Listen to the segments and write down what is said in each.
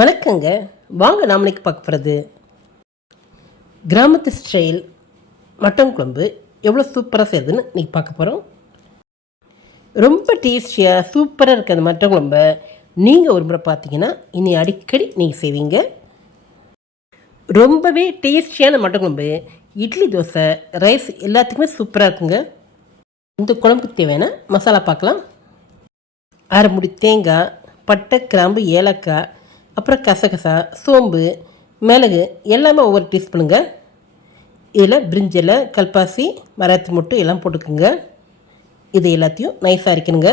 வணக்கங்க. வாங்க நாம் இன்னைக்கு பார்க்க போகிறது கிராமத்து ஸ்டைல் மட்டன் குழம்பு எவ்வளோ சூப்பராக செய்யுதுன்னு இன்றைக்கி பார்க்க போகிறோம். ரொம்ப டேஸ்டியாக சூப்பராக இருக்க அந்த மட்டன் குழம்பை நீங்கள் ஒரு முறை பார்த்தீங்கன்னா இனி அடிக்கடி நீங்கள் செய்வீங்க. ரொம்பவே டேஸ்டியான மட்டன் குழம்பு இட்லி, தோசை, ரைஸ் எல்லாத்துக்குமே சூப்பராக இருக்குங்க. இந்த குழம்புக்கு தேவையான மசாலா பார்க்கலாம். அரை முடி தேங்காய், பட்டை, கிராம்பு, ஏலக்காய், அப்புறம் கசகசா, சோம்பு, மிளகு எல்லாமே ஒவ்வொரு டீஸ்பூனுங்க. இதில் பிரிஞ்சில், கல்பாசி, மராத்தி மொட்டு எல்லாம் போட்டுக்குங்க. இது எல்லாத்தையும் நைஸாக அரைக்கணுங்க.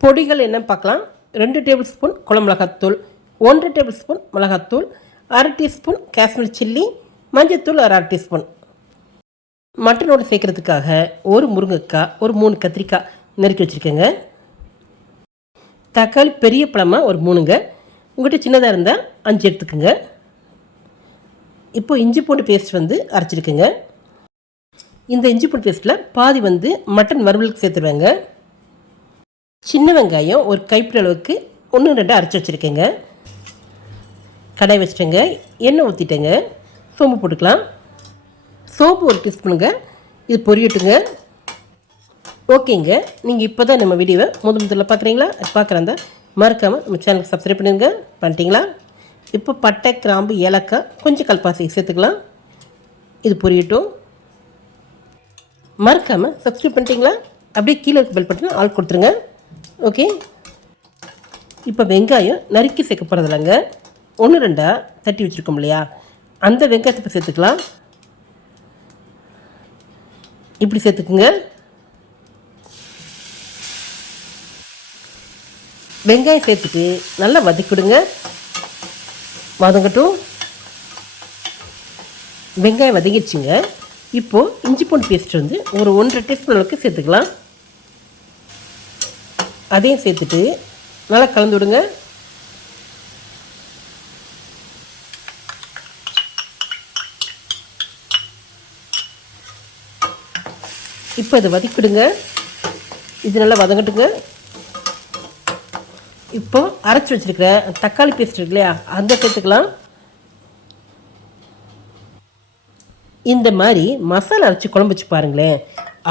பொடிகள் என்ன பார்க்கலாம். 2 டேபிள் ஸ்பூன் குழம்பு மிளகாத்தூள், 1 டேபிள் ஸ்பூன் மிளகாத்தூள், அரை டீஸ்பூன் காஷ்மீர் சில்லி, மஞ்சத்தூள் அரை டீஸ்பூன். மட்டனோடு சேர்க்குறதுக்காக ஒரு முருங்கைக்காய், ஒரு 3 கத்திரிக்காய் நறுக்கி வச்சுருக்கேங்க. தக்காளி பெரிய பழமாக ஒரு 3ங்க. உங்கள்கிட்ட சின்னதாக இருந்தால் 5 எடுத்துக்கோங்க. இப்போது இஞ்சி பூண்டு பேஸ்ட் அரைச்சிருக்குங்க. இந்த இஞ்சி பூண்டு பேஸ்ட்டில் பாதி மட்டன் வறுவலுக்கு சேர்த்துருவேங்க. சின்ன வெங்காயம் ஒரு கைப்பிடி அளவுக்கு 1-2 அரைச்சி வச்சுருக்கேங்க. கடாய் வச்சுட்டேங்க. எண்ணெய் ஊற்றிட்டேங்க. சோம்பு போட்டுக்கலாம். சோம்பு 1 டீஸ்பூனுங்க. இது பொரியட்டுங்க. ஓகேங்க. நீங்கள் இப்போ தான் நம்ம வீடியோவை முதல்ல பார்க்குறீங்களா? பார்க்குறேன் மறக்காமல் நம்ம சேனலுக்கு சப்ஸ்கிரைப் பண்ணிடுங்க. பண்ணிட்டீங்களா? இப்போ பட்டை, கிராம்பு, ஏலக்காய், கொஞ்சம் கல்பாசி சேர்த்துக்கலாம். இது பொரியட்டும். மறக்காமல் சப்ஸ்கிரைப் பண்ணிட்டீங்களா? அப்படியே கீழே இருக்க பெல் பட்டன் ஆள் கொடுத்துருங்க. ஓகே. இப்போ வெங்காயம் நறுக்கி சேர்க்க போகிறதில்லங்க. 1-2 தட்டி வச்சுருக்கோம் இல்லையா, அந்த வெங்காயத்தை இப்போ சேர்த்துக்கலாம். இப்படி சேர்த்துக்குங்க. வெங்காயம் சேர்த்துட்டு நல்லா வதக்கிவிடுங்க. வதங்கட்டும். வெங்காயம் வதங்கிடுச்சுங்க. இப்போது இஞ்சி பூண்டு பேஸ்ட் ஒரு 1.5 டீஸ்பூன் அளவுக்கு சேர்த்துக்கலாம். அதையும் சேர்த்துட்டு நல்லா கலந்து விடுங்க. இப்போ இதை வதக்கிவிடுங்க. இது நல்லா வதங்கட்டுங்க. இப்போது அரைச்சி வச்சுருக்கிற தக்காளி பேஸ்ட் இருக்கு இல்லையா, அந்த சேர்த்துக்கலாம். இந்த மாதிரி மசாலா அரைச்சி குழம்பு வச்சு பாருங்களேன்,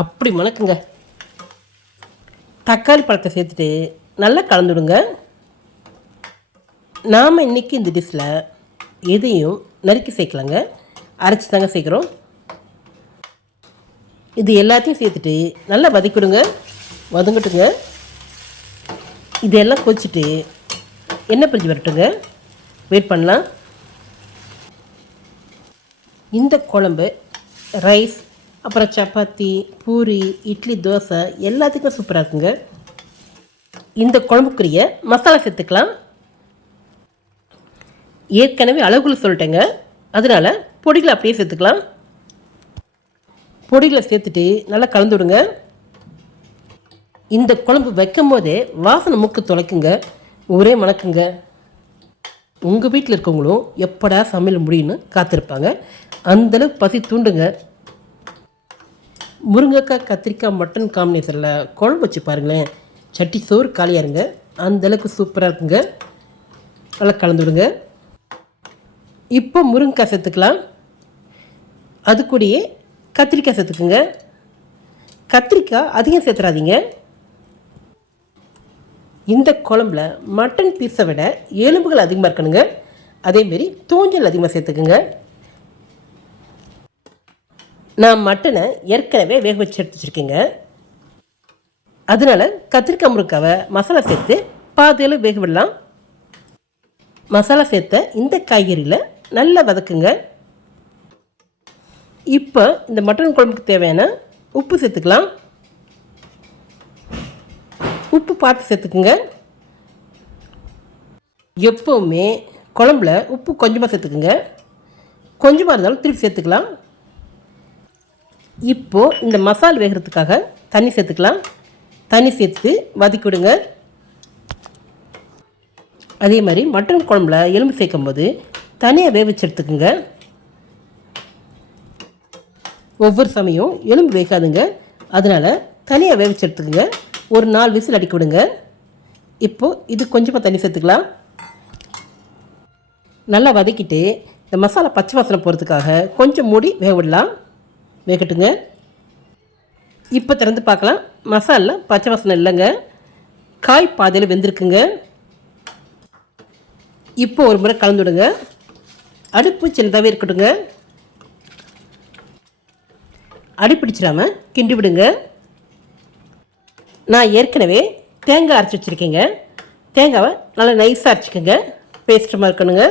அப்படி மணக்குங்க. தக்காளி பழத்தை சேர்த்துட்டு நல்லா கலந்துவிடுங்க. நாம் இன்றைக்கி இந்த டிஷ்ஷில் எதையும் நறுக்கி சேர்க்கலாங்க, அரைச்சி தாங்க சேர்க்குறோம். இது எல்லாத்தையும் சேர்த்துட்டு நல்லா வதக்கிவிடுங்க. வதங்கட்டுங்க. இதெல்லாம் கொச்சிட்டு எண்ணெய் பிரிஞ்சு வரட்டுங்க. வெயிட் பண்ணலாம். இந்த குழம்பு ரைஸ், அப்புறம் சப்பாத்தி, பூரி, இட்லி, தோசை எல்லாத்துக்குமே சூப்பராக இருக்குங்க. இந்த குழம்புக்குரிய மசாலா சேர்த்துக்கலாம். ஏற்கனவே அளவுகளை சொல்லிட்டேங்க, அதனால் பொடிகளை அப்படியே சேர்த்துக்கலாம். பொடிகளை சேர்த்துட்டு நல்லா கலந்து விடுங்க. இந்த குழம்பு வைக்கும் போதே வாசனை மூக்கு துளைக்குங்க, ஒரே மணக்குங்க. உங்கள் வீட்டில் இருக்கவங்களும் எப்படா சமையல் முடியும்னு காத்திருப்பாங்க. அந்தளவுக்கு பசி தூண்டுங்க. முருங்கைக்காய், கத்திரிக்காய், மட்டன் காம்பினேஷனில் குழம்பு வச்சு பாருங்களேன், சட்டி சோறு காலியாக இருங்க. அந்தளவுக்கு சூப்பராக இருக்குங்க. நல்லா கலந்து விடுங்க. இப்போ முருங்கைக்காய் சேர்த்துக்கலாம். அது கூடயே கத்திரிக்காய் சேர்த்துக்குங்க. கத்திரிக்காய் அதிகம் சேர்த்துறாதீங்க. இந்த குழம்புல மட்டன் பீஸை விட எலும்புகள் அதிகமாக இருக்கணுங்க. அதேமாரி தூஞ்சல் அதிகமாக சேர்த்துக்குங்க. நான் மட்டனை ஏற்கனவே வேக வச்சு எடுத்து வச்சுருக்கேங்க. அதனால் கத்திரிக்காய், முருங்கைக்காவை மசாலா சேர்த்து பாதியில் வேக விடலாம். மசாலா சேர்த்த இந்த காய்கறியில் நல்லா வதக்குங்க. இப்போ இந்த மட்டன் குழம்புக்கு தேவையான உப்பு சேர்த்துக்கலாம். உப்பு பார்த்து சேர்த்துக்குங்க. எப்போவுமே குழம்புல உப்பு கொஞ்சமாக சேர்த்துக்குங்க. கொஞ்சமாக இருந்தாலும் திருப்பி சேர்த்துக்கலாம். இப்போது இந்த மசாலா வேகிறதுக்காக தண்ணி சேர்த்துக்கலாம். தண்ணி சேர்த்து வதக்கி விடுங்க. அதே மாதிரி மட்டன் குழம்புல எலும்பு சேர்க்கும்போது தனியாக வேக வச்சு எடுத்துக்குங்க. ஒவ்வொரு சமயம் எலும்பு வேகாதுங்க, அதனால் தனியாக வேக வச்சு எடுத்துக்குங்க. ஒரு 4 விசில் அடிக்க விடுங்க. இப்போது இது கொஞ்சமாக தண்ணி சேர்த்துக்கலாம். நல்லா வதக்கிட்டு இந்த மசாலா பச்சை வாசனை போகிறதுக்காக கொஞ்சம் மூடி வேக விடலாம். வேகட்டுங்க. இப்போ திறந்து பார்க்கலாம். மசாலா பச்சை வாசனை இல்லைங்க, காய் பாதையில் வெந்திருக்குங்க. இப்போ ஒரு முறை கலந்துவிடுங்க. அடுப்பு சின்னதாகவே இருக்கட்டுங்க. அடிப்பிடிச்சிடாமல் கிண்டி விடுங்க. நான் ஏற்கனவே தேங்காய் அரைச்சி வச்சுருக்கேங்க. தேங்காவை நல்லா நைஸாக அரைச்சிக்கோங்க. பேஸ்டமாக இருக்கணுங்க.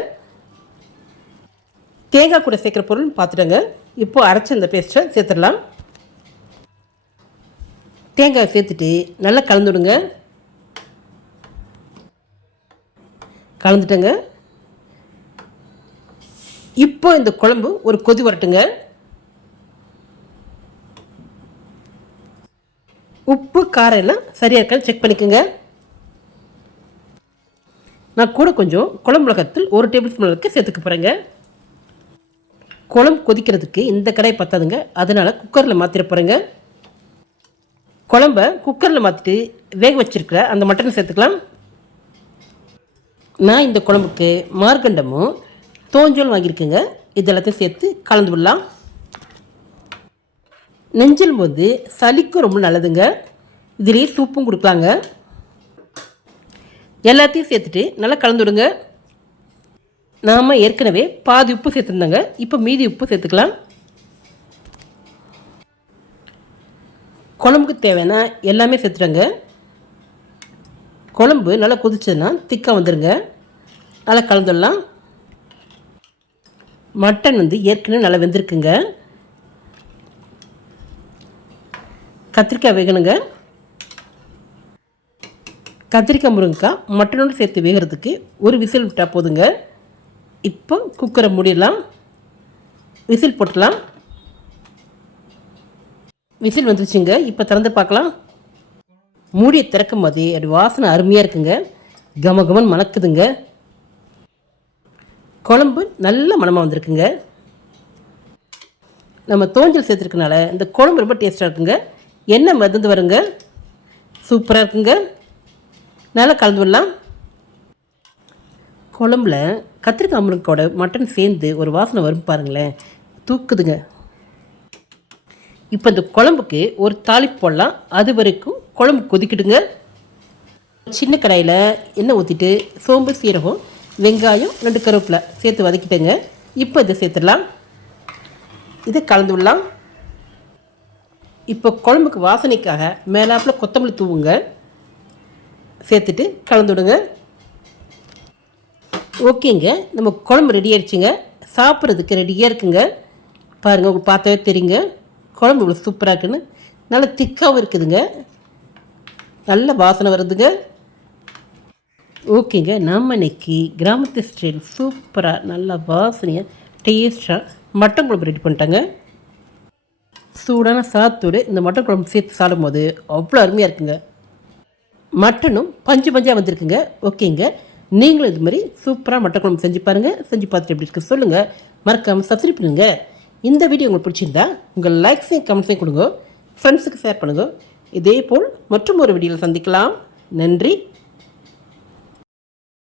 தேங்காய் கூட சேர்க்குற பொருள்னு பார்த்துட்டோங்க. இப்போது அரைச்சி இந்த பேஸ்ட்டை சேர்த்துடலாம். தேங்காய் சேர்த்துட்டு நல்லா கலந்துவிடுங்க. கலந்துட்டேங்க. இப்போ இந்த குழம்பு ஒரு கொதி வரட்டுங்க. உப்பு காரம் எல்லாம் சரியாக இருக்கான்னு செக் பண்ணிக்கோங்க. நான் கூட கொஞ்சம் குழம்பு மிளகாத்தூள் 1 டேபிள் ஸ்பூன் அளவுக்கு சேர்த்துக்க போகிறேங்க. குழம்பு கொதிக்கிறதுக்கு இந்த கடாய் பத்தாதுங்க, அதனால் குக்கரில் மாற்றிட போகிறேங்க. குழம்ப குக்கரில் மாற்றிட்டு வேக வச்சுருக்கிற அந்த மட்டனை சேர்த்துக்கலாம். நான் இந்த குழம்புக்கு மார்கண்டமும் தோஞ்சோல் வாங்கியிருக்கேங்க. இதெல்லாத்தையும் சேர்த்து கலந்து விடலாம். நெஞ்சல் போது சளிக்கும் ரொம்ப நல்லதுங்க. இதுலேயே சூப்பும் கொடுக்கலாங்க. எல்லாத்தையும் சேர்த்துட்டு நல்லா கலந்து விடுங்க. நாம் ஏற்கனவே பாதி உப்பு சேர்த்துருந்தாங்க. இப்போ மீதி உப்பு சேர்த்துக்கலாம். குழம்புக்கு தேவையான எல்லாமே சேர்த்துட்டேங்க. குழம்பு நல்லா கொதிச்சதுன்னா திக்காக வந்துடுங்க. நல்லா கலந்துடலாம். மட்டன் ஏற்கனவே நல்லா வெந்திருக்குங்க. கத்திரிக்காய் வேகணுங்க. கத்திரிக்காய் முருங்கைக்காய் மட்டனோடு சேர்த்து வேகிறதுக்கு ஒரு விசில் விட்டால் போதுங்க. இப்போ குக்கரை மூடிடலாம். விசில் போட்டுடலாம். விசில் வந்துருச்சுங்க. இப்போ திறந்து பார்க்கலாம். மூடியை திறக்கும் போதே அது வாசனை அருமையாக இருக்குங்க. கமகமன் மணக்குதுங்க. குழம்பு நல்ல மணமாக வந்திருக்குங்க. நம்ம தோஞ்சல் சேர்த்துருக்கனால இந்த குழம்பு ரொம்ப டேஸ்ட்டாக இருக்குங்க. எண்ணெய் மருந்து வருங்க. சூப்பராக இருக்குங்க. நல்லா கலந்து விடலாம். குழம்புல கத்திரிக்காய் முருங்கையோட மட்டன் சேர்ந்து ஒரு வாசனை வரும் பாருங்களேன், தூக்குதுங்க. இப்போ இந்த குழம்புக்கு ஒரு தாளிப்பு போடலாம். அது வரைக்கும் குழம்பு கொதிக்கிடுங்க. சின்ன கடாயில் எண்ணெய் ஊற்றிட்டு சோம்பு, சீரகம், வெங்காயம், 2 கருவேப்பிலை சேர்த்து வதக்கிட்டேங்க. இப்போ இதை சேர்த்துடலாம். இதை கலந்து விடலாம். இப்போ குழம்புக்கு வாசனைக்காக மேலாப்பில் கொத்தமல்லி தூவுங்க. சேர்த்துட்டு கலந்து விடுங்க. ஓகேங்க, நம்ம குழம்பு ரெடி ஆகிடுச்சிங்க. சாப்பிட்றதுக்கு ரெடியாக இருக்குங்க. பாருங்கள், உங்களுக்கு பார்த்தாவே தெரியுங்க குழம்பு இவ்வளோ சூப்பராக இருக்குன்னு. நல்லா திக்காகவும் இருக்குதுங்க. நல்ல வாசனை வருதுங்க. ஓகேங்க, நம்ம இன்னைக்கு கிராமத்து ஸ்டைல் சூப்பராக நல்லா வாசனையாக டேஸ்ட்டாக மட்டன் குழம்பு ரெடி பண்ணிட்டாங்க. சூடான சாத்தோடு இந்த மட்டன் குழம்பு சேர்த்து சாப்பிடும்போது அவ்வளோ அருமையாக இருக்குங்க. மட்டனும் பஞ்சு பஞ்சாக வந்திருக்குங்க. ஓகேங்க, நீங்களும் இது மாதிரி சூப்பராக மட்டன் குழம்பு செஞ்சு பாருங்கள். செஞ்சு பார்த்துட்டு எப்படி இருக்குது சொல்லுங்கள். மறக்காமல் சப்ஸ்கிரைப் பண்ணுங்க. இந்த வீடியோ உங்களுக்கு பிடிச்சிருந்தா உங்கள் லைக்ஸையும் கமெண்ட்ஸையும் கொடுங்க. ஃப்ரெண்ட்ஸுக்கு ஷேர் பண்ணுங்கள். இதே போல் மற்றும் ஒரு வீடியோவில் சந்திக்கலாம். நன்றி.